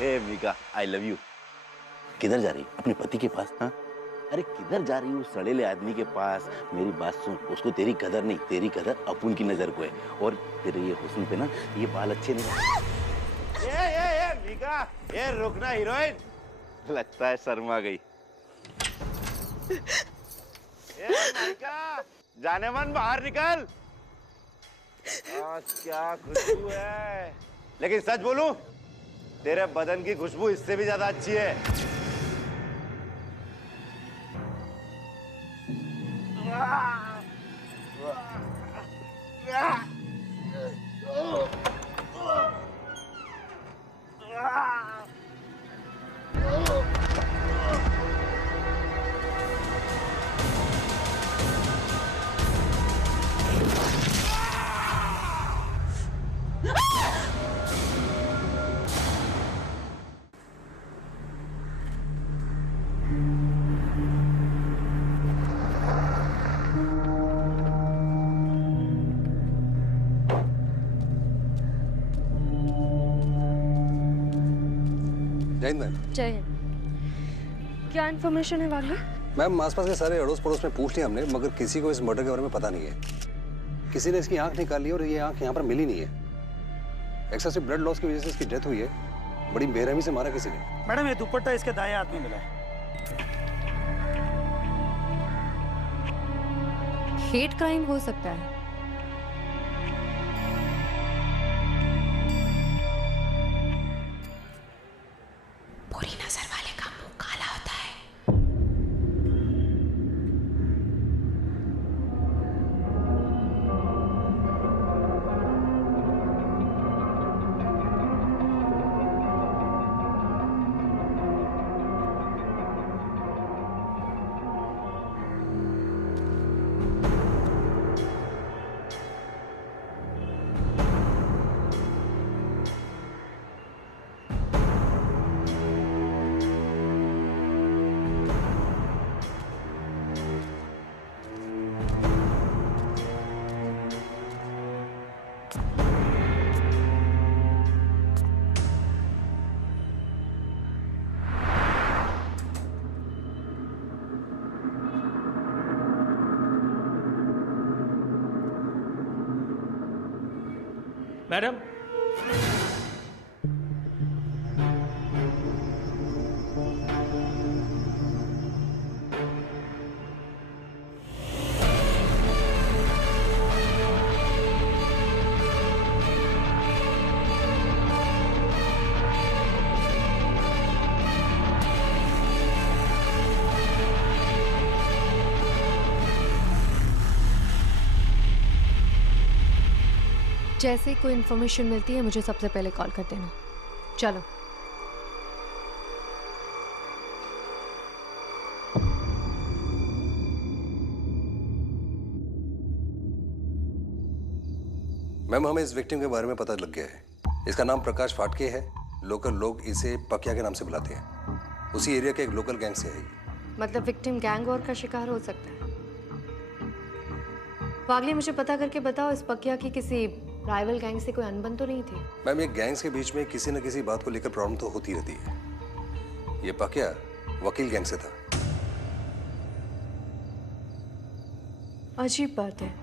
Hey Mika, I love you. किधर जा रही अपने पति के पास? हाँ, अरे किधर जा रही हूँ सड़ेले आदमी के पास? मेरी बात सुन, उसको तेरी कदर नहीं, तेरी कदर अपुन की नजर को है। और तेरे ये हुस्न पे ना ये बाल अच्छे नहीं। ये मीका, ये रुकना हीरोइन, लगता है शर्मा गई। ये मीका, जाने मन बाहर निकल। क्या खुशबू है, लेकिन सच बोलूं तेरे बदन की खुशबू इससे भी ज्यादा अच्छी है। जय हिंद। क्या इन्फॉर्मेशन है वागले? मैम आसपास के सारे अड़ोस पड़ोस में पूछ लिया हमने, मगर किसी को इस मर्डर के बारे में पता नहीं है। किसी ने इसकी आंख निकाली और ये आंख यहाँ पर मिली नहीं है। एक्सेसिव ब्लड लॉस की वजह से इसकी डेथ हुई है। बड़ी बेरहमी से मारा किसी ने। मैडम ये दुपट्टा इसके दाएं हाथ में मिला है। हेट क्राइम हो सकता है। बुरी नजर वाले का मुंह काला होता है। मैडम जैसे कोई इन्फॉर्मेशन मिलती है मुझे सबसे पहले कॉल कर देना। चलो। मैम हमें इस विक्टिम के बारे में पता लग गया है। इसका नाम प्रकाश फाटके है। लोकल लोग इसे पकिया के नाम से बुलाते हैं। उसी एरिया के एक लोकल गैंग से है। मतलब विक्टिम गैंग वॉर का शिकार हो सकता है। वागले मुझे पता करके बताओ, इस पकिया की किसी राइवल गैंग से कोई अनबन तो नहीं थी? मैम ये गैंग्स के बीच में किसी न किसी बात को लेकर प्रॉब्लम तो होती रहती है। ये पकिया वकील गैंग से था। अजीब बात है,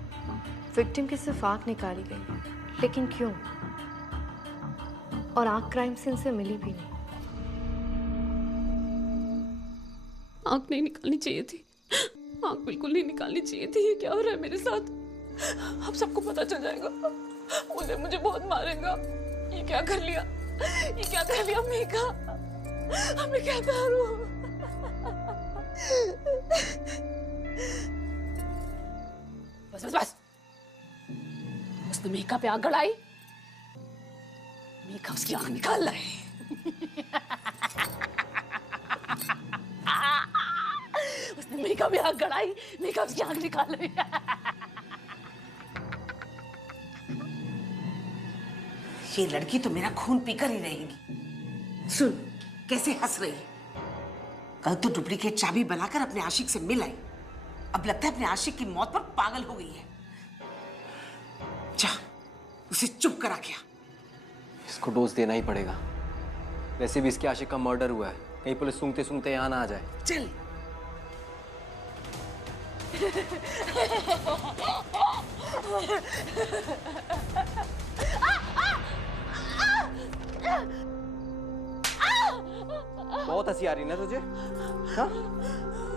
विक्टिम की सिर्फ आंख निकाली गई, लेकिन क्यों? और आंख क्राइम सीन से मिली भी नहीं। आंख नहीं निकालनी चाहिए थी, आंख बिल्कुल नहीं निकालनी चाहिए थी। ये क्या हो रहा है मेरे साथ? अब सबको पता चल जाएगा, उन्हें मुझे बहुत मारेगा। ये क्या कर लिया, ये क्या कर लिया मीका? अब मैं क्या करूं? बस बस बस, उसने मीका पे आग गड़ाई, मीका उसकी आंख निकाल रहा है। उसने मीका पे आग गड़ाई, मीका उसकी आंख निकाल रही है। ये लड़की तो मेरा खून पीकर ही रहेगी। सुन कैसे हंस रही है। कल तो डुप्लीकेट चाबी बनाकर अपने आशिक से मिल आई, अब लगता है अपने आशिक की मौत पर पागल हो गई है। जा उसे चुप करा क्या। इसको डोज देना ही पड़ेगा। वैसे भी इसके आशिक का मर्डर हुआ है, कहीं पुलिस सूंघते सूंघते यहाँ ना आ जाए। चल। बहुत हंसी आ रही ना तुझे? हाँ?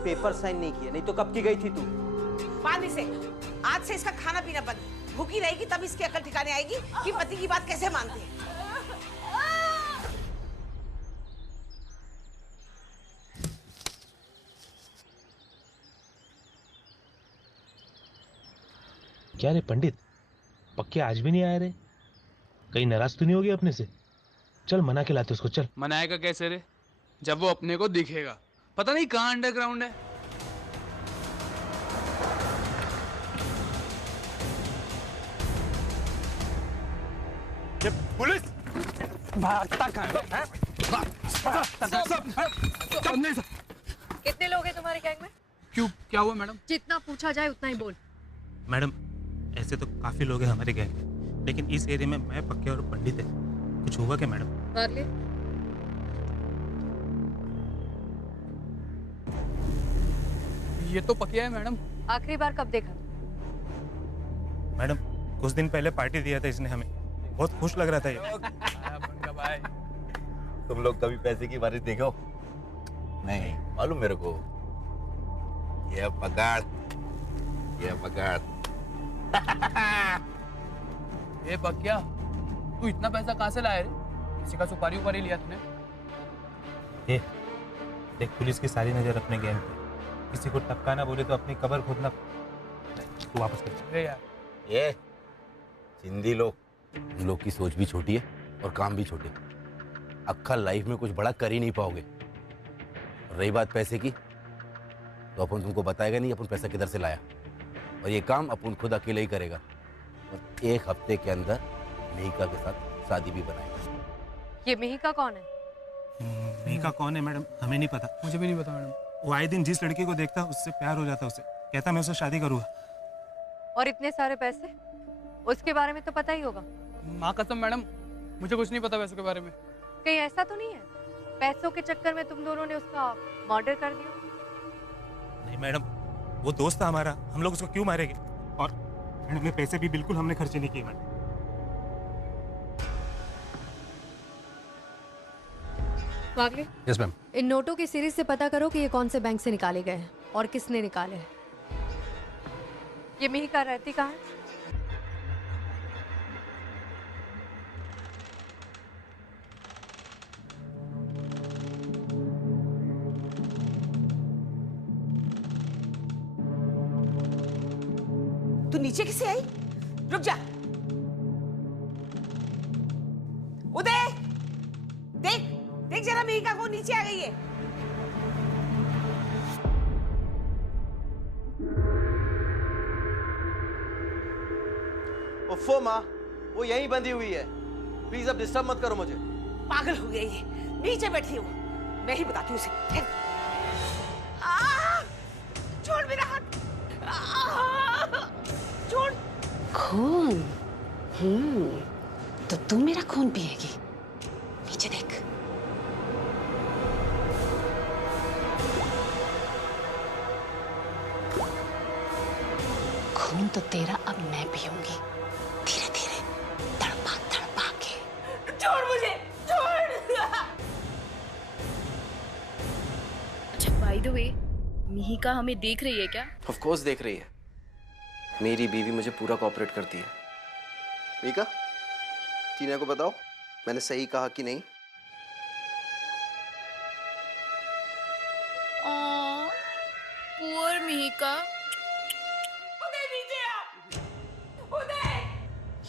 पेपर साइन नहीं किया, नहीं तो कब की गई थी तू? बाद से आज से इसका खाना पीना बंद। भूखी रहेगी तब इसकी अकल ठिकाने आएगी कि पति की बात कैसे मानते हैं। क्या रे पंडित, पक्के आज भी नहीं आए रे? कहीं नाराज तो नहीं हो गया अपने से? चल मना के लाते उसको, चल। मनाएगा कैसे रे, जब वो अपने को दिखेगा? पता नहीं कहाँ अंडरग्राउंड है। ये पुलिस भागता कहाँ है? कितने लोग हैं तुम्हारे गैंग में? क्यों, क्या हुआ मैडम? जितना पूछा जाए उतना ही बोल। मैडम, ऐसे तो काफी लोग हैं हमारे गैंग में, लेकिन इस एरिया में मैं, पक्के और पंडित है। कुछ हुआ क्या मैडम? वार्ले, ये तो पकिया है मैडम। आखिरी बार कब देखा? मैडम, कुछ दिन पहले पार्टी दिया था इसने हमें, बहुत खुश लग रहा था ये। भाई तुम लोग कभी पैसे की बारिश देखो? नहीं मालूम मेरे को। ये पगार, ये पगार। ये पकिया, तू इतना पैसा कहाँ से लाया रे? किसी का सुपारी उपारी लिया तूने? ये देख, पुलिस की सारी नजर अपने गैंग पे, किसी को टपकाना बोले तो अपनी कब्र खोदना। तू वापस कर। अरे यार, ये सिंधी लोग, उन लोग की सोच भी छोटी है और काम भी छोटे। अक्खा लाइफ में कुछ बड़ा कर ही नहीं पाओगे। और रही बात पैसे की, तो अपन तुमको बताएगा नहीं अपन पैसा किधर से लाया, और ये काम अपन खुद अकेले ही करेगा। और 1 हफ्ते के अंदर मिहिका के साथ शादी भी बनाएगा। ये मिहिका कौन है? मिहिका कौन है मैडम, हमें नहीं पता। मुझे भी नहीं पता मैडम। वो आए दिन जिस लड़की को देखता उससे प्यार हो जाता, उसे कहता मैं उससे शादी करूँगा। और इतने सारे पैसे, उसके बारे में तो पता ही होगा। माँ कसम मैडम, मुझे कुछ नहीं पता पैसों के बारे में। कहीं ऐसा तो नहीं है पैसों के चक्कर में तुम दोनों ने उसका मर्डर कर दिया? नहीं मैडम, वो दोस्त था हमारा, हम लोग उसको क्यों मारेंगे? और मैडम, ये पैसे भी बिल्कुल हमने खर्चे नहीं किए मैडम। वागले, यस मैम। इन नोटों की सीरीज से पता करो कि ये कौन से बैंक से निकाले गए हैं और किसने निकाले हैं। ये मिहिका रहती कहाँ है? तू नीचे किसे आई? रुक जा। उदय, देख देख जरा मिहिका को, नीचे आ गई है। उफ़ो माँ, वो यहीं बंधी हुई है। प्लीज अब डिस्टर्ब मत करो मुझे। पागल हो गई है, नीचे बैठी हूँ। मैं ही बताती हूँ उसे। छोड़ मेरा हाथ, छोड़। खून? तो तू मेरा खून पिएगी? नीचे देख। खून तो तेरा अब मैं पीऊंगी, धीरे धीरे, तड़पा तड़पा के। छोड़ मुझे, छोड़। अच्छा, बाय द वे, मिहिका हमें देख रही है क्या? ऑफ कोर्स देख रही है। मेरी बीवी मुझे पूरा कोऑपरेट करती है। मिहिका, टीना को बताओ मैंने सही कहा कि नहीं? पुअर मिहिका।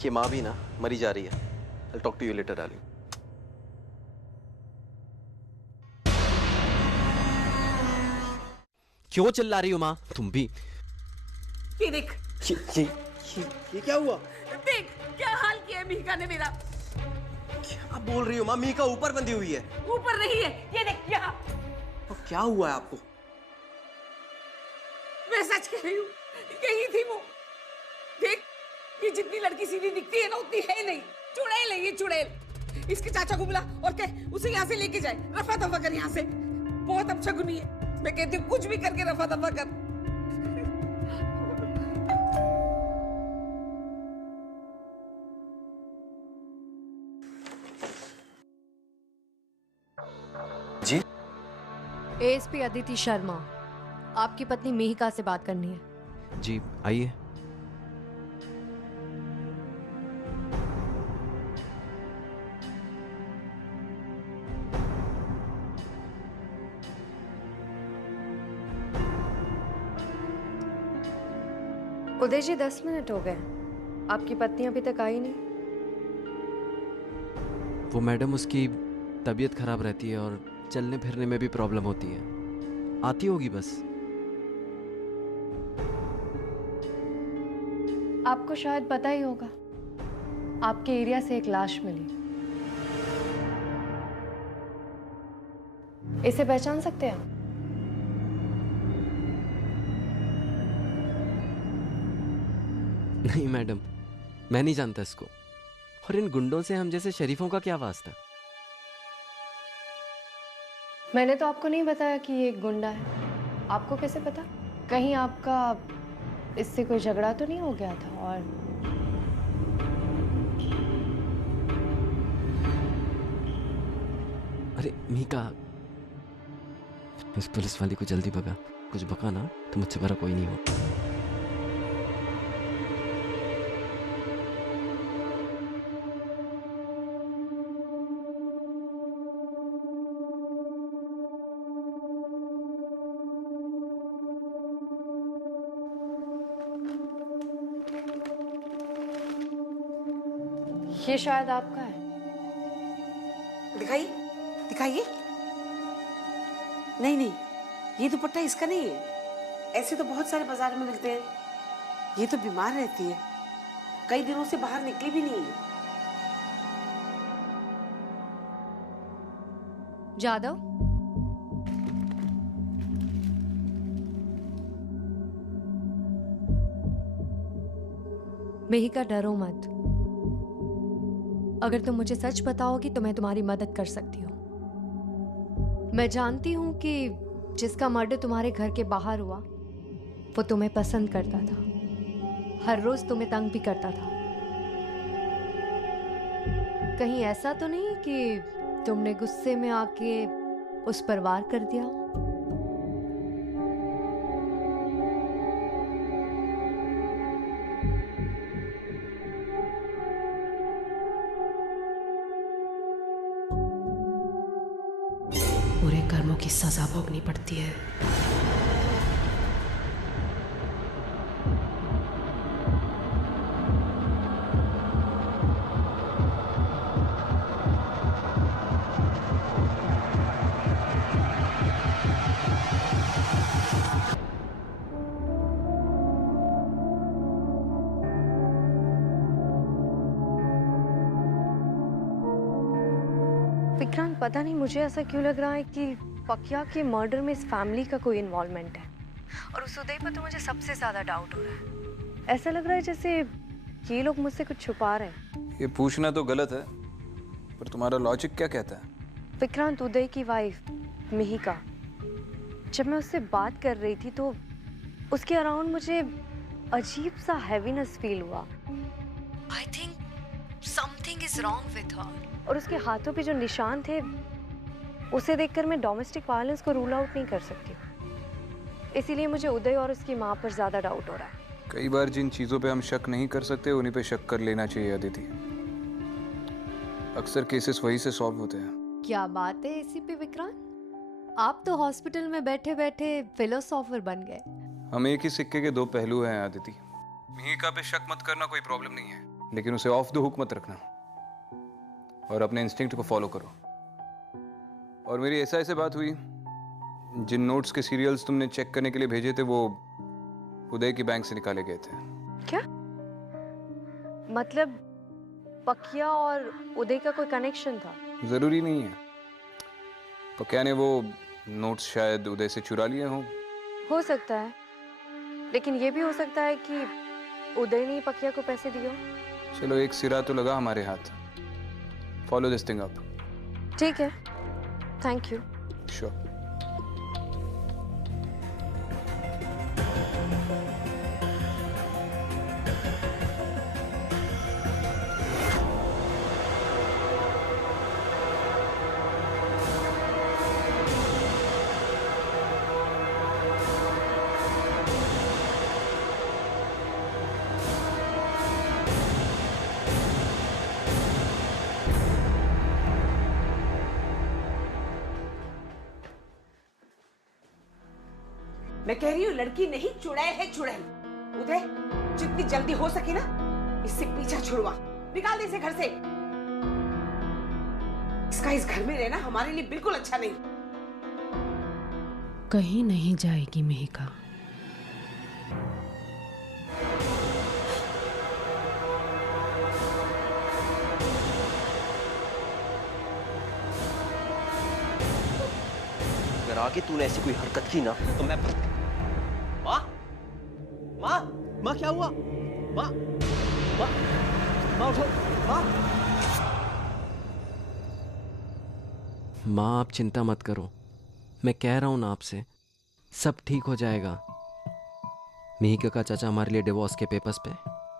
ये माँ भी ना मरी जा रही है। I'll talk to you later, darling. क्यों चिल्ला रही हो माँ? तुम भी। ये देख। ये क्या हुआ? देख क्या हाल किया है मिहिका ने मेरा। क्या बोल रही हो माँ? मिहिका ऊपर बंधी हुई है। ऊपर नहीं है, ये देख यहाँ। तो क्या हुआ है आपको? मैं सच कह रही हूँ, यही थी वो। देख, ये जितनी लड़की सीधी दिखती है ना उतनी है नहीं। चुड़ैल है ये, चुड़ैल। इसके चाचा को बुला और कह उसे यहाँ से लेके जाए, रफा दफा कर यहाँ से। बहुत अपशगुनी है, मैं कहती हूँ कुछ भी करके रफा दफा कर। जी? एएसपी अदिति शर्मा, आपकी पत्नी मिहिका से बात करनी है। जी आइए। उदय जी 10 मिनट हो गए, आपकी पत्नी अभी तक आई नहीं। वो मैडम उसकी तबीयत खराब रहती है और चलने फिरने में भी प्रॉब्लम होती है, आती होगी बस। आपको शायद पता ही होगा, आपके एरिया से एक लाश मिली। इसे पहचान सकते हैं आप? नहीं मैडम, मैं नहीं जानता इसको। और इन गुंडों से हम जैसे शरीफों का क्या वास्ता? मैंने तो आपको नहीं बताया कि ये एक गुंडा है। आपको कैसे पता? कहीं आपका इससे कोई झगड़ा तो नहीं हो गया था? और अरे मीका, इस पुलिस वाली को जल्दी भगा। कुछ बका ना तो मुझसे बड़ा कोई नहीं हो। ये शायद आपका है। दिखाइए, दिखाइए। नहीं नहीं, ये दुपट्टा इसका नहीं है। ऐसे तो बहुत सारे बाजार में मिलते हैं। ये तो बीमार रहती है, कई दिनों से बाहर निकली भी नहीं है। जादव, मिहिका डरो मत। अगर तुम मुझे सच बताओगी तो मैं तुम्हारी मदद कर सकती हूँ। मैं जानती हूँ कि जिसका मर्डर तुम्हारे घर के बाहर हुआ वो तुम्हें पसंद करता था, हर रोज तुम्हें तंग भी करता था। कहीं ऐसा तो नहीं कि तुमने गुस्से में आके उस पर वार कर दिया? बुरे कर्मों की सजा भोगनी पड़ती है। विक्रांत, पता नहीं मुझे ऐसा क्यों लग रहा है कि पकिया के मर्डर में इस फैमिली का कोई इन्वॉल्वमेंट है। और उस उदय पर तो मुझे सबसे ज्यादा डाउट हो रहा है। ऐसा लग रहा है जैसे ये लोग मुझसे कुछ छुपा रहे हैं। ये पूछना तो गलत है, पर तुम्हारा लॉजिक क्या कहता है? विक्रांत, उदय की वाइफ मिहिका, जब मैं उससे बात कर रही थी तो उसके अराउंड मुझे अजीब सा हैवीनेस फील हुआ। I think something is wrong with her. और उसके हाथों पे जो निशान थे उसे देखकर मैं डोमेस्टिक वायलेंस को रूल आउट नहीं कर सकती। इसीलिए मुझे उदय और उसकी माँ पर ज्यादा डाउट हो रहा है। कई बार जिन चीजों पे हम शक नहीं कर सकते उन्हीं पे शक कर लेना चाहिए अदिति। अक्सर केसेस वही से सॉल्व होते हैं। क्या बात है इसी पे विक्रांत, आप तो हॉस्पिटल में बैठे बैठे फिलोसोफर बन गए। हम एक ही सिक्के के दो पहलू हैं अदिति। मिहिका पे शक मत करना, कोई प्रॉब्लम नहीं है, लेकिन उसे ऑफ द हुक मत रखना और अपने इंस्टिंक्ट को फॉलो करो। और मेरी ऐसे बात हुई, जिन नोट्स के सीरियल्स तुमने चेक करने के लिए भेजे थे वो उदय की बैंक से निकाले गए थे। क्या मतलब पकिया और उदय का कोई कनेक्शन था? जरूरी नहीं है। पकिया ने वो नोट्स शायद उदय से चुरा लिए हों। हो सकता है, लेकिन ये भी हो सकता है कि उदय ने पकिया को पैसे दिए। चलो एक सिरा तो लगा हमारे हाथ। Follow this thing up. ठीक है, थैंक यू। श्योर। मैं कह रही हूँ लड़की नहीं, चुड़ैल है चुड़ैल। उदय, जितनी जल्दी हो सके ना इससे पीछा छुड़वा, निकाल दे इसे घर से। इसका इस घर में रहना हमारे लिए बिल्कुल अच्छा नहीं। कहीं नहीं जाएगी मेहिका। अगर आगे तूने ऐसी कोई हरकत की ना तो मैं माँ माँ माँ क्या हुआ? माँ माँ माँ उठो माँ। माँ आप चिंता मत करो, मैं कह रहा हूं ना आपसे, सब ठीक हो जाएगा। मेहिका का चाचा हमारे लिए डिवोर्स के पेपर्स पे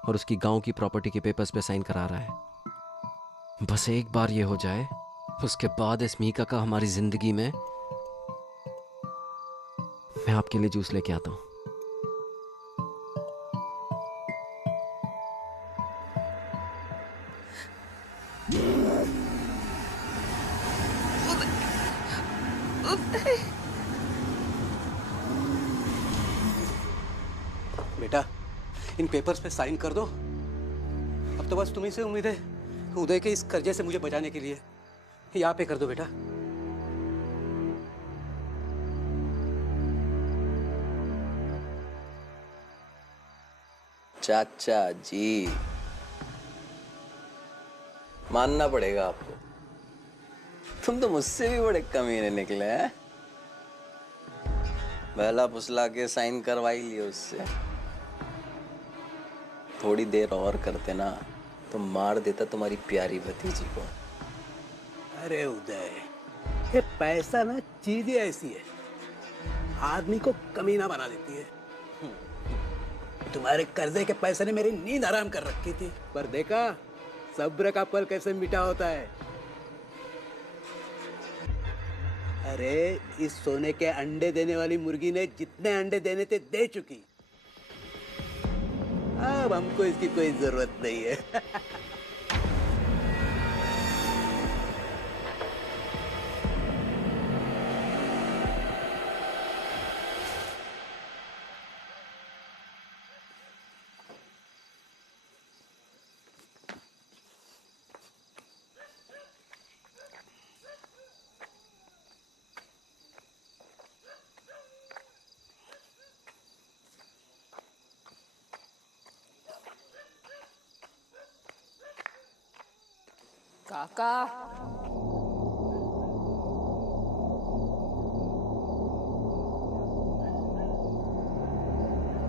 और उसकी गांव की प्रॉपर्टी के पेपर्स पे साइन करा रहा है। बस एक बार ये हो जाए, उसके बाद इस मेहिका का हमारी जिंदगी में। मैं आपके लिए जूस लेके आता हूं। बेटा, इन पेपर्स पे साइन कर दो। अब तो बस तुम्ही से उम्मीद है उदय के इस कर्जे से मुझे बचाने के लिए। यहाँ पे कर दो बेटा। चाचा जी, मानना पड़ेगा आपको, तुम तो मुझसे भी बड़े कमीने निकले हैं। बहला फुसला के साइन करवाई लिए उससे। थोड़ी देर और करते ना तो मार देता तुम्हारी प्यारी भतीजी को। अरे उदय, ये पैसा ना चीज ही ऐसी है, आदमी को कमीना बना देती है। तुम्हारे कर्जे के पैसे ने मेरी नींद हराम कर रखी थी, पर देखा सब्र का फल कैसे मीठा होता है। अरे इस सोने के अंडे देने वाली मुर्गी ने जितने अंडे देने थे दे चुकी। अब हमको इसकी कोई जरूरत नहीं है। काका,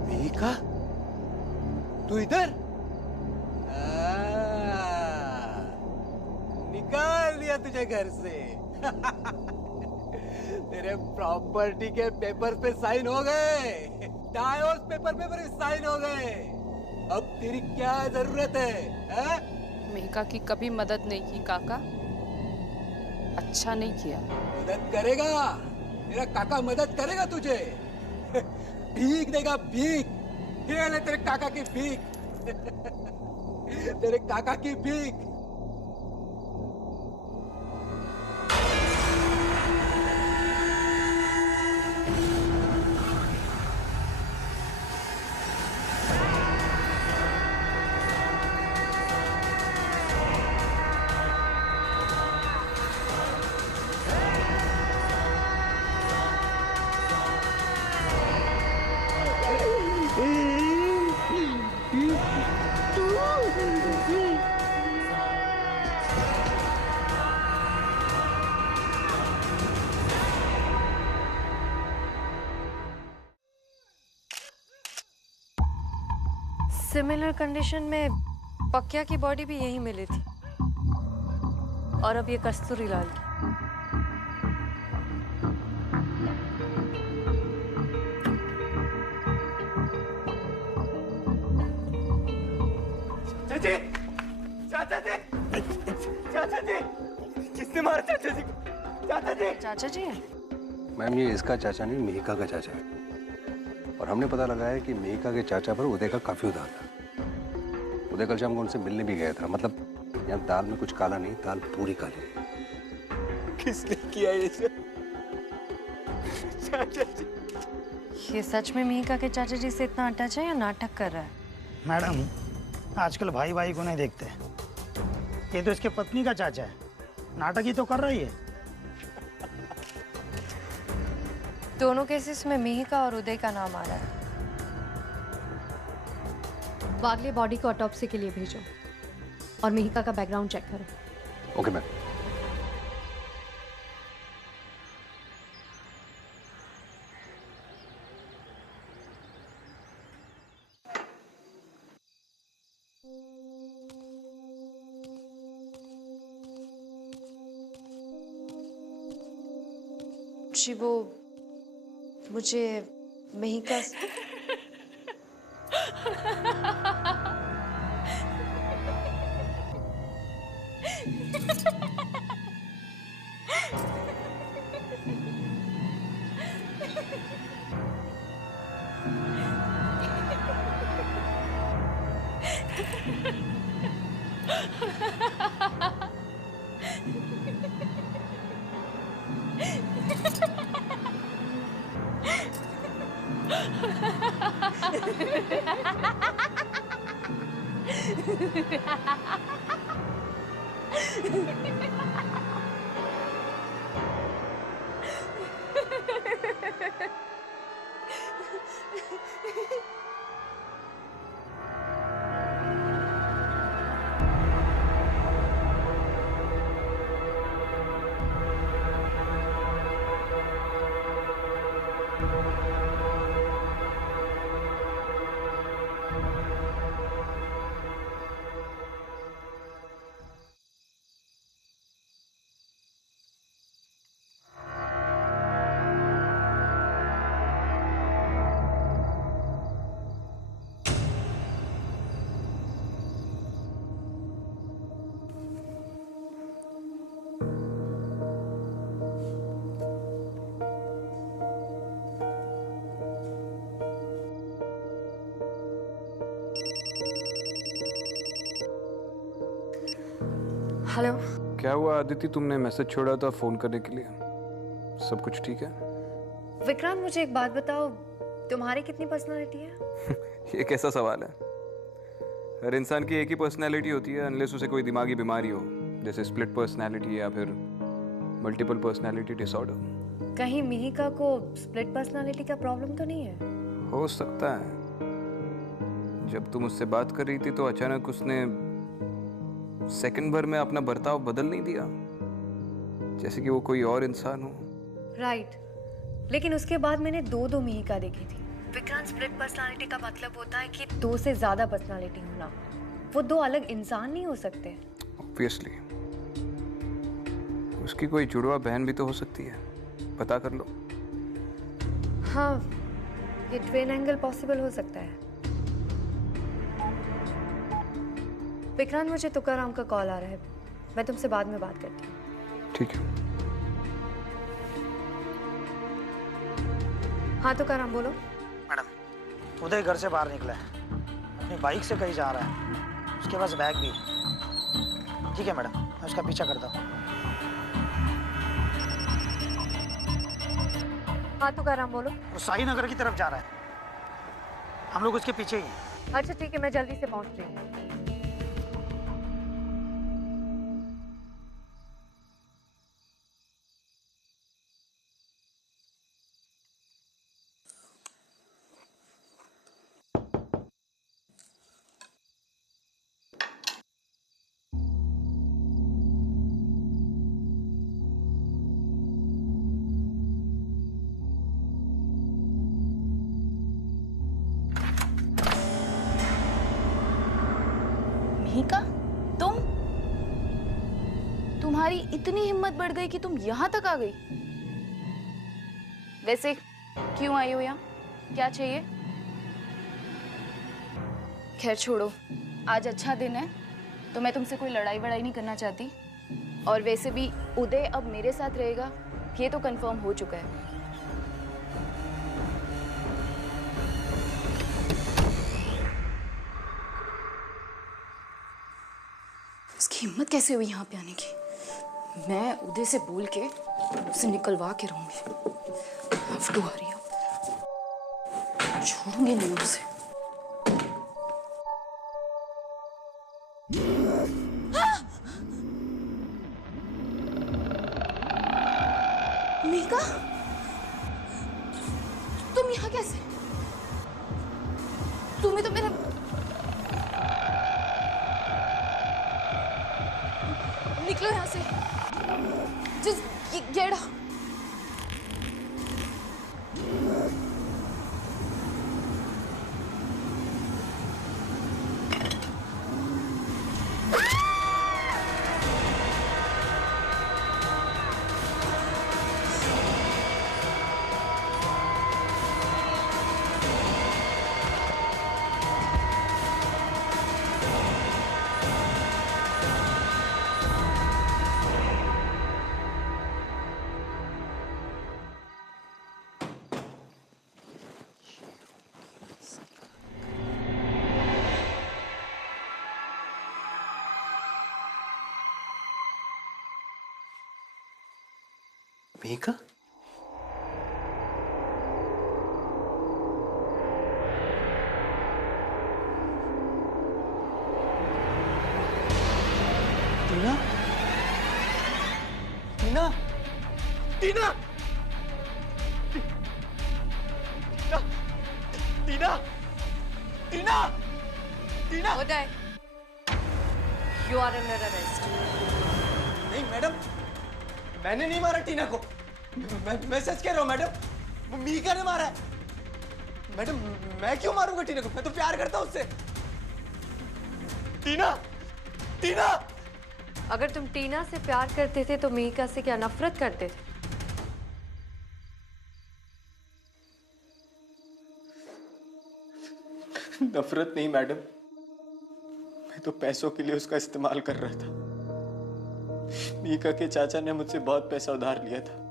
मेहिका, तू इधर? निकाल दिया तुझे घर से। तेरे प्रॉपर्टी के पेपर पे साइन हो गए, डाइवोर्स पेपर पे भी साइन हो गए। अब तेरी क्या जरूरत है? मेहिका की कभी मदद नहीं की काका, अच्छा नहीं किया। मदद करेगा, तेरा काका मदद करेगा तुझे। भीख देगा, भीख। ये ले तेरे काका की भीख। तेरे काका की भीख। सिमिलर कंडीशन में पक्या की बॉडी भी यहीं मिली थी और अब ये कस्तूरी लाल। चाचा जी, चाचा जी, किसने मारा चाचा जी? चाचा जी, चाचा जी है? मैम ये इसका चाचा नहीं, मिहिका का चाचा है। और हमने पता लगाया कि मिहिका के चाचा पर उदय का काफी उदार था। उदय कल शाम को उनसे मिलने भी गया था। मतलब यहाँ दाल में कुछ काला नहीं, दाल पूरी काली है। किसने किया ये सब? चाचा जी, ये सच में मिहिका के चाचा जी से इतना अटैच है या नाटक कर रहा है? मैडम, आजकल भाई भाई को नहीं देखते। ये तो इसके पत्नी का चाचा है, नाटक ही तो कर रही है। दोनों केसेस में मिहिका और उदय का नाम आ रहा है। वागले बॉडी को ऑटोप्सी के लिए भेजो और मिहिका का बैकग्राउंड चेक करो। Okay ma'am. जी वो मुझे मिहिका हेलो। क्या हुआ आदिति, तुमने मैसेज छोड़ा था फोन करने के लिए? सब कुछ ठीक है? विक्रांत मुझे एक बात बताओ, तुम्हारी कितनी पर्सनालिटी है? ये कैसा सवाल है? हर इंसान की एक ही पर्सनालिटी होती है अनलेस उसे कोई दिमागी बीमारी हो, जैसे स्प्लिट पर्सनालिटी या फिर मल्टीपल पर्सनालिटी डिसऑर्डर। कहीं मिहिका को स्प्लिट पर्सनालिटी का प्रॉब्लम तो नहीं है? हो सकता है। जब तुम उससे बात कर रही थी तो अचानक उसने सेकंड भर में अपना बर्ताव बदल नहीं दिया, जैसे कि वो कोई और इंसान हो। राइट, लेकिन उसके बाद मैंने दो मिहिका देखी थी। विक्रांत, स्प्लिट पर्सनालिटी का मतलब होता है कि दो से ज्यादा पर्सनालिटी होना। वो दो अलग इंसान नहीं हो सकते। ऑब्वियसली उसकी कोई जुड़वा बहन भी तो हो सकती है, पता कर लो। हाँ, ये ट्विन एंगल पॉसिबल हो सकता है। विक्रांत, मुझे तुकाराम का कॉल आ रहा है, मैं तुमसे बाद में बात करती हूँ। ठीक है। हाँ तुकाराम, बोलो। मैडम, उदय घर से बाहर निकला है, अपनी बाइक से कहीं जा रहा है, उसके पास बैग भी है। ठीक है मैडम, मैं उसका पीछा करता हूँ। हाँ तुकाराम, बोलो। वो साई नगर की तरफ जा रहा है, हम लोग उसके पीछे ही हैं। अच्छा ठीक है, मैं जल्दी से पहुँच रही हूँ। मिहिका, तुम्हारी इतनी हिम्मत बढ़ गई कि तुम यहाँ तक आ गई? वैसे क्यों आई हो यहाँ? क्या चाहिए? खैर छोड़ो, आज अच्छा दिन है तो मैं तुमसे कोई लड़ाई वड़ाई नहीं करना चाहती। और वैसे भी उदय अब मेरे साथ रहेगा, ये तो कंफर्म हो चुका है। उसकी हिम्मत कैसे हुई यहाँ पे आने की? मैं उदय से बोल के उसे निकलवा के रहूंगी। अफ्टू आ रही है, छोड़ूंगी नहीं उसे। मीका, तुम यहाँ कैसे? तुम्हें तो मेरा निकलो यहाँ से। Just get out. Mika? Tina? Tina? Tina? Tina? Tina? Tina? Uday, you are under arrest. नहीं मैडम, मैंने नहीं मारा टीना को। मैं सच कह रहा हूँ मैडम, वो मीका ने मारा है। मैडम मैं क्यों मारूंगा टीना को? मैं तो प्यार करता हूँ उससे। टीना, टीना! अगर तुम टीना से प्यार करते थे तो मीका से क्या नफरत करते थे? नफरत नहीं मैडम, मैं तो पैसों के लिए उसका इस्तेमाल कर रहा था। मीका के चाचा ने मुझसे बहुत पैसा उधार लिया था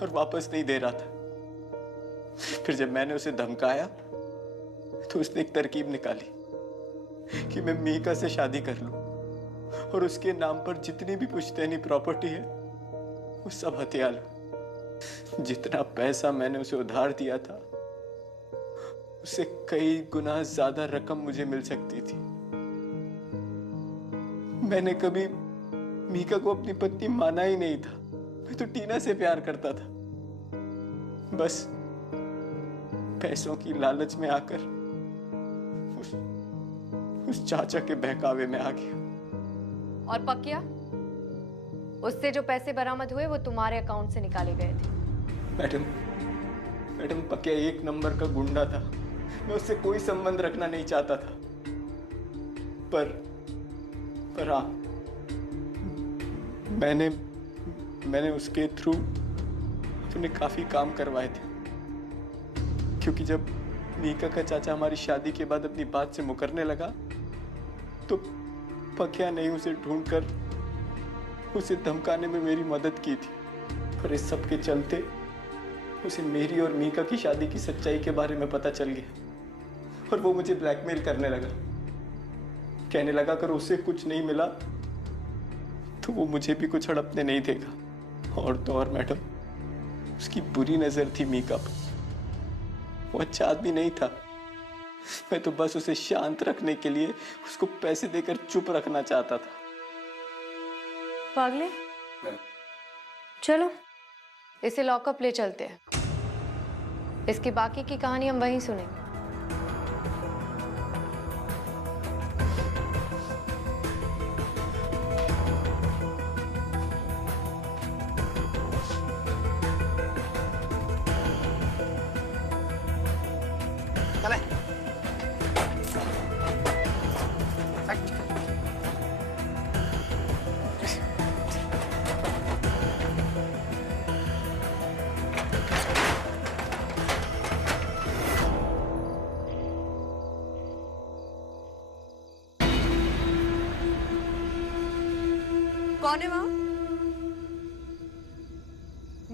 और वापस नहीं दे रहा था। फिर जब मैंने उसे धमकाया तो उसने एक तरकीब निकाली कि मैं मीका से शादी कर लूं और उसके नाम पर जितनी भी पुश्तैनी प्रॉपर्टी है वो सब हथिया लूं। जितना पैसा मैंने उसे उधार दिया था उससे कई गुना ज्यादा रकम मुझे मिल सकती थी। मैंने कभी मीका को अपनी पत्नी माना ही नहीं था। मैं तो टीना से प्यार करता था। बस पैसों की लालच में आकर उस चाचा के बहकावे में आ गया। और पक्या, उससे जो पैसे बरामद हुए वो तुम्हारे अकाउंट से निकाले गए थे। मैडम पक्या एक नंबर का गुंडा था। मैं उससे कोई संबंध रखना नहीं चाहता था। पर हाँ, मैंने उसके थ्रू अपने काफी काम करवाए थे। क्योंकि जब मीका का चाचा हमारी शादी के बाद अपनी बात से मुकरने लगा तो पक्या ने उसे ढूंढकर उसे धमकाने में मेरी मदद की थी। पर इस सब के चलते उसे मेरी और मीका की शादी की सच्चाई के बारे में पता चल गया और वो मुझे ब्लैकमेल करने लगा। कहने लगा अगर उसे कुछ नहीं मिला तो वो मुझे भी कुछ हड़पने नहीं देगा। और तो और मैडम, उसकी बुरी नजर थी मीका पर। वो अच्छा आदमी नहीं था। मैं तो बस उसे शांत रखने के लिए उसको पैसे देकर चुप रखना चाहता था। पागले, चलो इसे लॉकअप ले चलते हैं। इसकी बाकी की कहानी हम वहीं सुनेंगे। कौन है वहां?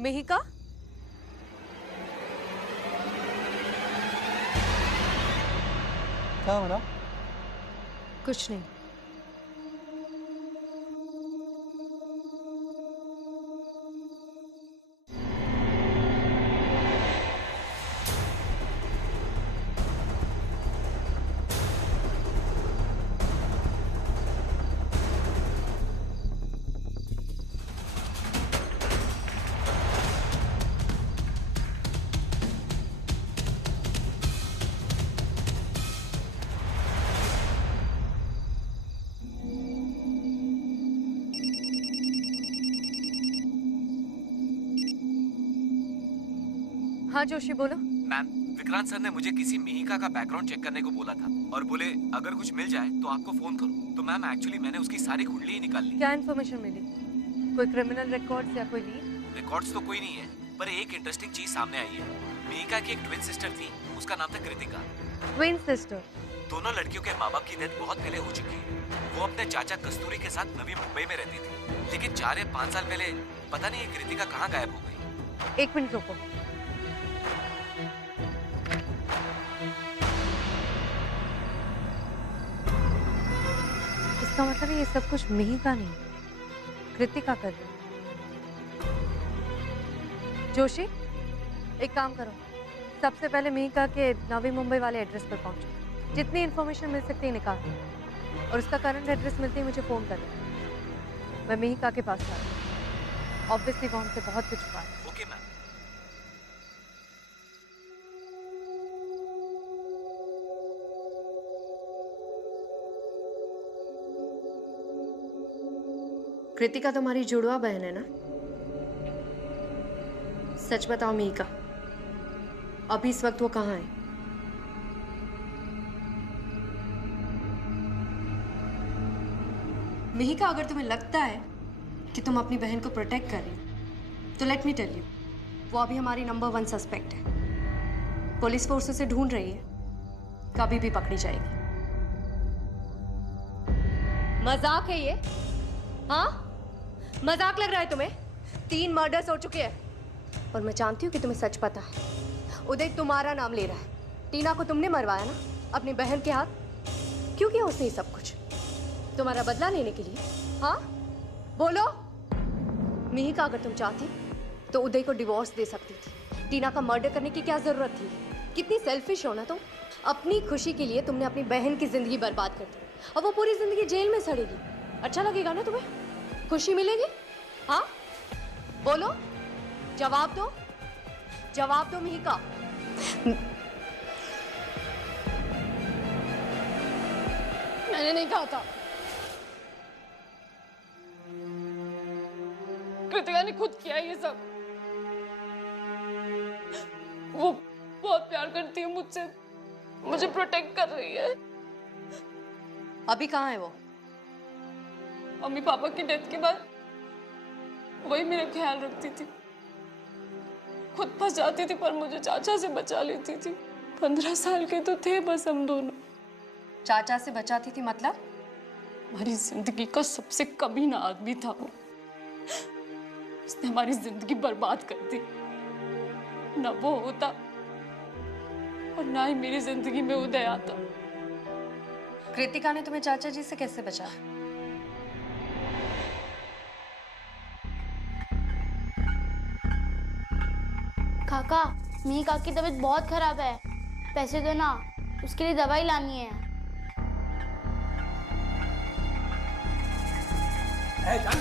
मिहिका? क्या हो रहा? कुछ नहीं। हाँ जोशी बोलो। मैम, विक्रांत सर ने मुझे किसी मिहिका का बैकग्राउंड चेक करने को बोला था और बोले अगर कुछ मिल जाए तो आपको फोन करो। तो मैम एक्चुअली मैंने उसकी सारी कुंडली ही निकाल ली। क्या इन्फॉर्मेशन मिली? कोई क्रिमिनल रिकॉर्ड्स या कोई लीड? रिकॉर्ड्स तो कोई नहीं है, पर एक इंटरेस्टिंग चीज सामने आई है। मिहिका की एक ट्विन सिस्टर थी, उसका नाम था कृतिका। Twin sister? दोनों लड़कियों के माँ बाप की डेथ बहुत पहले हो चुकी है। वो अपने चाचा कस्तूरी के साथ नवी मुंबई में रहती थी, लेकिन 4 या 5 साल पहले पता नहीं ये कृतिका कहाँ गायब हो गई। 1 मिनट रुको। इसका मतलब ये सब कुछ मिहिका नहीं, कृतिका कर रही। जोशी, एक काम करो, सबसे पहले मिहिका के नवी मुंबई वाले एड्रेस पर पहुंचो। जितनी इन्फॉर्मेशन मिल सकती है निकालो, और उसका करंट एड्रेस मिलते ही मुझे फोन कर दो। मैं मिहिका के पास जा रही हूँ। ऑब्वियसली वो हमसे बहुत कुछ हुआ है। Okay ma'am. कृतिका तुम्हारी जुड़वा बहन है ना? सच बताओ मिहिका, अभी इस वक्त वो कहाँ है? मिहिका, अगर तुम्हें लगता है कि तुम अपनी बहन को प्रोटेक्ट कर रही हो तो लेट मी टेल यू, वो अभी हमारी नंबर 1 सस्पेक्ट है। पुलिस फोर्स उसे ढूंढ रही है, कभी भी पकड़ी जाएगी। मजाक है ये? हाँ, मजाक लग रहा है तुम्हें? 3 मर्डर्स हो चुके हैं और मैं जानती हूँ कि तुम्हें सच पता है। उदय तुम्हारा नाम ले रहा है। टीना को तुमने मरवाया ना अपनी बहन के हाथ? क्यों किया उसने सब कुछ? तुम्हारा बदला लेने के लिए? हाँ बोलो। मिहिका, अगर तुम चाहती तो उदय को डिवोर्स दे सकती थी। टीना का मर्डर करने की क्या जरूरत थी? कितनी सेल्फिश हो ना तुम। अपनी खुशी के लिए तुमने अपनी बहन की जिंदगी बर्बाद कर दी। अब वो पूरी जिंदगी जेल में सड़ेगी। अच्छा लगेगा ना तुम्हें? खुशी मिलेगी? हाँ बोलो, जवाब दो, जवाब दो मिहिका। मैंने नहीं कहा था, कृतिका ने खुद किया ये सब। वो बहुत प्यार करती है मुझसे, मुझे प्रोटेक्ट कर रही है। अभी कहाँ है वो? मम्मी पापा की डेथ के बाद वही मेरा ख्याल रखती थी। खुद फंस जाती थी पर मुझे चाचा से बचा लेती थी। 15 साल के तो थे बस हम दोनों। चाचा से बचाती थी मतलब? हमारी जिंदगी का सबसे कमीना आदमी था वो। उसने हमारी जिंदगी बर्बाद कर दी। ना वो होता और ना ही मेरी जिंदगी में उदय आता। कृतिका ने तुम्हें चाचा जी से कैसे बचाया? काका, मिहिका की तबीयत बहुत खराब है, पैसे दो ना, उसके लिए दवाई लानी है। जान,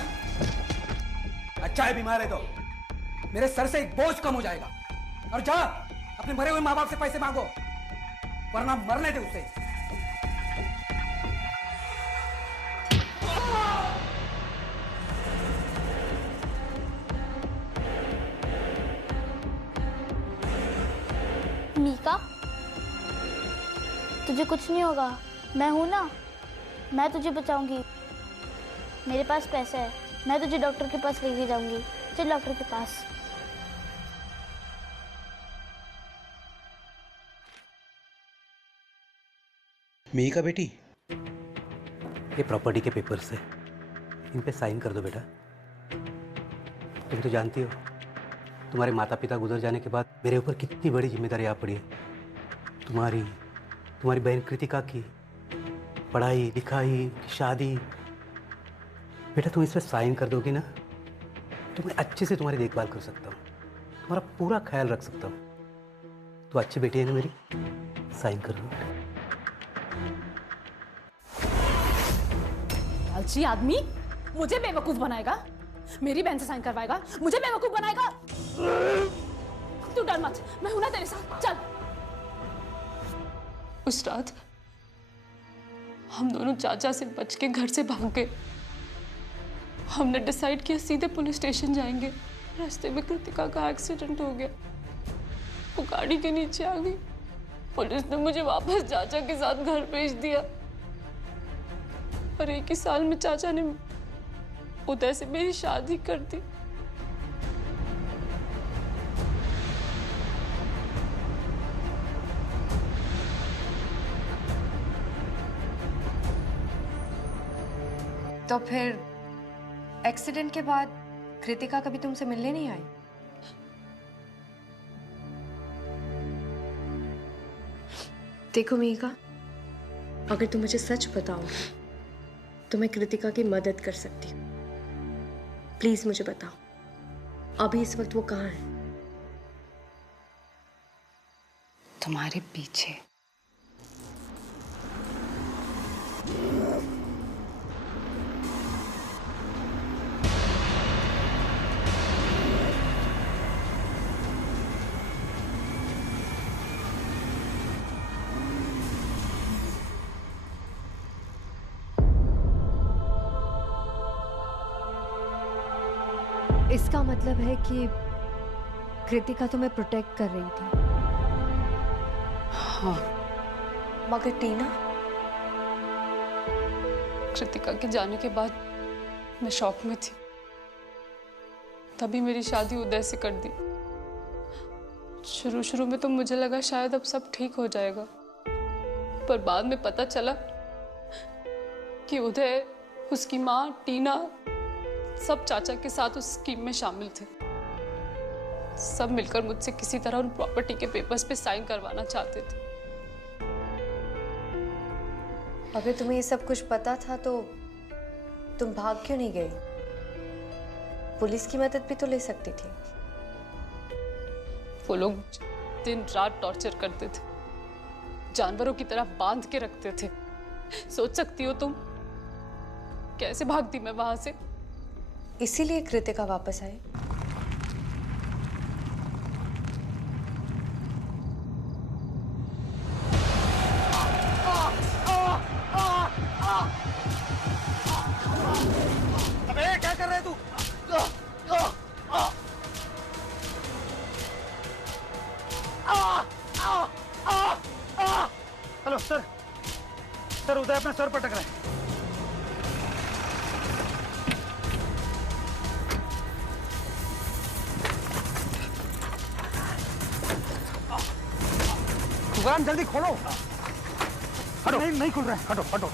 अच्छा है बीमार है तो मेरे सर से एक बोझ कम हो जाएगा। और जा अपने मरे हुए माँ बाप से पैसे मांगो, वरना मरने दे उसे। मिहिका, तुझे कुछ नहीं होगा, मैं हूं ना, मैं तुझे बचाऊंगी। मेरे पास पैसा है, मैं तुझे डॉक्टर के पास लेके जाऊंगी। चल डॉक्टर के पास। मिहिका बेटी, ये प्रॉपर्टी के पेपर्स है, इन पे साइन कर दो बेटा। तुम तो जानती हो तुम्हारे माता पिता गुजर जाने के बाद मेरे ऊपर कितनी बड़ी जिम्मेदारी आ पड़ी है। तुम्हारी बहन कृतिका की पढ़ाई लिखाई, शादी। बेटा तुम इस पर साइन कर दोगी ना तो मैं अच्छे से तुम्हारी देखभाल कर सकता हूँ, तुम्हारा पूरा ख्याल रख सकता हूँ। तो अच्छी बेटी है ना मेरी, साइन कर दो। लालची आदमी मुझे बेवकूफ बनाएगा, मेरी बहन से साइन करवाएगा, मुझे बेवकूफ बनाएगा। तू डर मत, मैं हूं ना तेरे साथ, चल। उस रात हम दोनों चाचा से बच के घर से भाग गए। हमने डिसाइड किया सीधे पुलिस स्टेशन जाएंगे। रास्ते में कृतिका का एक्सीडेंट हो गया, वो गाड़ी के नीचे आ गई। पुलिस ने मुझे वापस चाचा के साथ घर भेज दिया और 1 ही साल में चाचा ने उदय से मेरी शादी कर दी। तो फिर एक्सीडेंट के बाद कृतिका कभी तुमसे मिलने नहीं आई? देखो मीका, अगर तुम मुझे सच बताओगे तो मैं कृतिका की मदद कर सकती हूँ। प्लीज मुझे बताओ अभी इस वक्त वो कहाँ है? तुम्हारे पीछे। इसका मतलब है कि कृतिका तुम्हें प्रोटेक्ट कर रही थी। हाँ। मगर टीना? कृतिका के जाने के बाद मैं शॉक में थी, तभी मेरी शादी उदय से कर दी। शुरू में तो मुझे लगा शायद अब सब ठीक हो जाएगा, पर बाद में पता चला कि उदय, उसकी माँ टीना, सब चाचा के साथ उस स्कीम में शामिल थे। सब मिलकर मुझसे किसी तरह उन प्रॉपर्टी के पेपर्स पे साइन करवाना चाहते थे। अगर तुम्हें ये सब कुछ पता था तो तुम भाग क्यों नहीं गई? पुलिस की मदद भी तो ले सकती थी। वो लोग दिन रात टॉर्चर करते थे, जानवरों की तरह बांध के रखते थे। सोच सकती हो तुम कैसे भागती मैं वहां से? इसीलिए कृतिका वापस आई। अबे क्या कर रहे तू? हेलो सर, सर उदय अपना सर पटक रहा है। दुकान जल्दी खोलो। हटो। नहीं खुल रहा है, हटो हटो।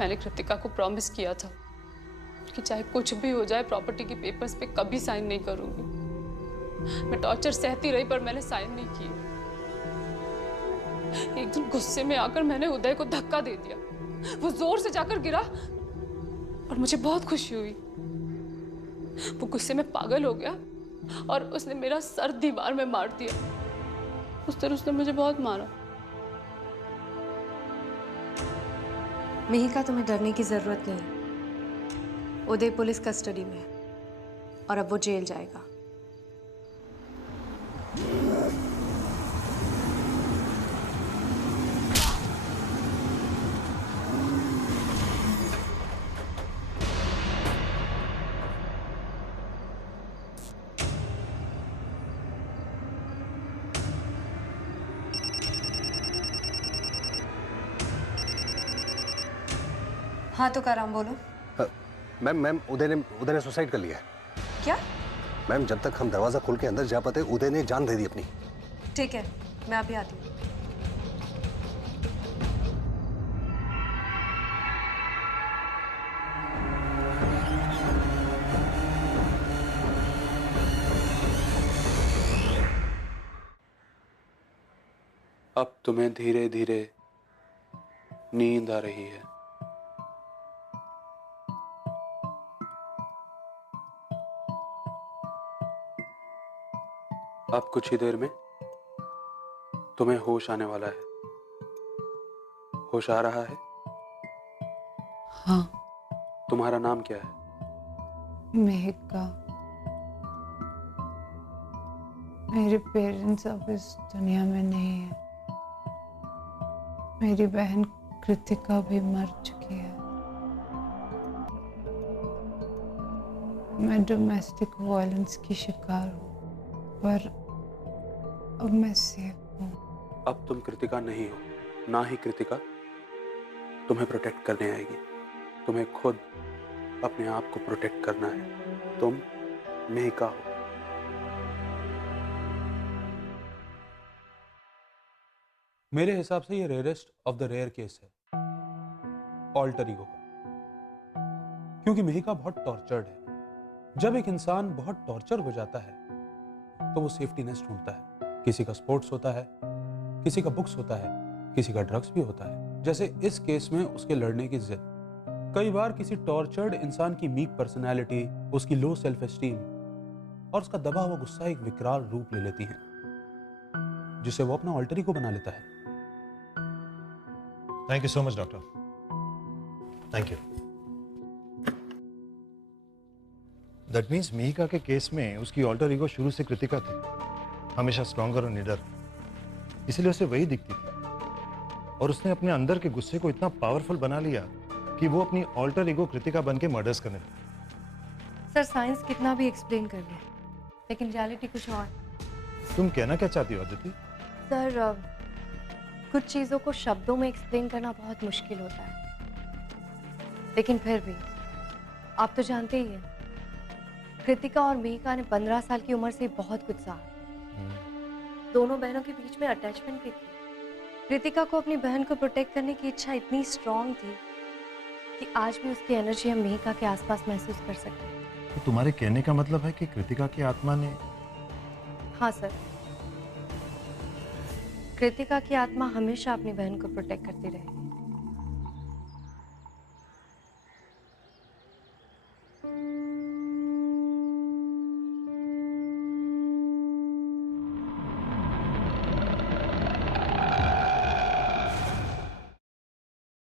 मैंने कृतिका को प्रॉमिस किया था कि चाहे कुछ भी हो जाए प्रॉपर्टी के पेपर्स पे कभी साइन नहीं करूंगी। मैं टॉर्चर सहती रही पर मैंने साइन नहीं किए। एक दिन गुस्से में आकर मैंने उदय को धक्का दे दिया। वो जोर से जाकर गिरा और मुझे बहुत खुशी हुई। वो गुस्से में पागल हो गया और उसने मेरा सर दीवार में मार दिया। उस तरह उसने मुझे बहुत मारा। मिहिका, तुम्हें डरने की जरूरत नहीं। उदय पुलिस कस्टडी में है और अब वो जेल जाएगा। हाँ तो कराम बोलो। मैम उदय ने सुसाइड कर लिया है। क्या? मैम जब तक हम दरवाजा खोल के अंदर जा पाते उदय ने जान दे दी अपनी। ठीक है, मैं अभी आती हूँ। अब तुम्हें धीरे धीरे नींद आ रही है। अब कुछ ही देर में तुम्हें होश आने वाला है। होश आ रहा है? हाँ। तुम्हारा नाम क्या है? मेहिका। मेरे पेरेंट्स अब इस दुनिया में नहीं है। मेरी बहन कृतिका भी मर चुकी है। मैं डोमेस्टिक वायलेंस की शिकार हूँ, पर अब मैं सेफ हूँ। अब तुम कृतिका नहीं हो, ना ही कृतिका तुम्हें प्रोटेक्ट करने आएगी। तुम्हें खुद अपने आप को प्रोटेक्ट करना है। तुम मेहिका हो। मेरे हिसाब से ये rarest of the rare case है ऑल्टर ईगो का, क्योंकि मेहिका बहुत टॉर्चर्ड है। जब एक इंसान बहुत टॉर्चर हो जाता है तो वो सेफ्टी नेस्ट ढूंढता है। किसी का स्पोर्ट्स होता है, किसी का बुक्स होता है, किसी का ड्रग्स भी होता है। जैसे इस केस में उसके लड़ने की जिद। कई बार किसी टॉर्चर्ड इंसान की वीक पर्सनैलिटी, उसकी लो सेल्फ एस्टीम और उसका दबा हुआ गुस्सा एक विकराल रूप ले लेती है, जिसे वो अपना ऑल्टर ईगो बना लेता है। Thank you so much doctor. Thank you. That means Mehika के केस में उसकी ऑल्टर ईगो शुरू से कृतिका थी, हमेशा स्ट्रॉन्गर और निडर, इसलिए उसे वही दिखती थी। और उसने अपने अंदर के गुस्से को इतना पावरफुल बना लिया कि वो अपनी ऑल्टर ईगो कृतिका बन के मर्डर्स करने लगी। सर साइंस कितना भी एक्सप्लेन कर ले, लेकिन रियलिटी कुछ और। तुम कहना क्या चाहती हो अदिति? सर कुछ चीज़ों को शब्दों में एक्सप्लेन करना बहुत मुश्किल होता है, लेकिन फिर भी आप तो जानते ही हैं, कृतिका और मेहिका ने 15 साल की उम्र से बहुत कुछ सहा। दोनों बहनों के बीच में अटैचमेंट भी थी। कृतिका को अपनी बहन को प्रोटेक्ट करने की इच्छा इतनी स्ट्रांग थी कि आज भी उसकी एनर्जी हम मेहिका के आसपास महसूस कर सकते हैं। तो तुम्हारे कहने का मतलब है कि कृतिका की आत्मा ने? हाँ सर, कृतिका की आत्मा हमेशा अपनी बहन को प्रोटेक्ट करती रहेगी।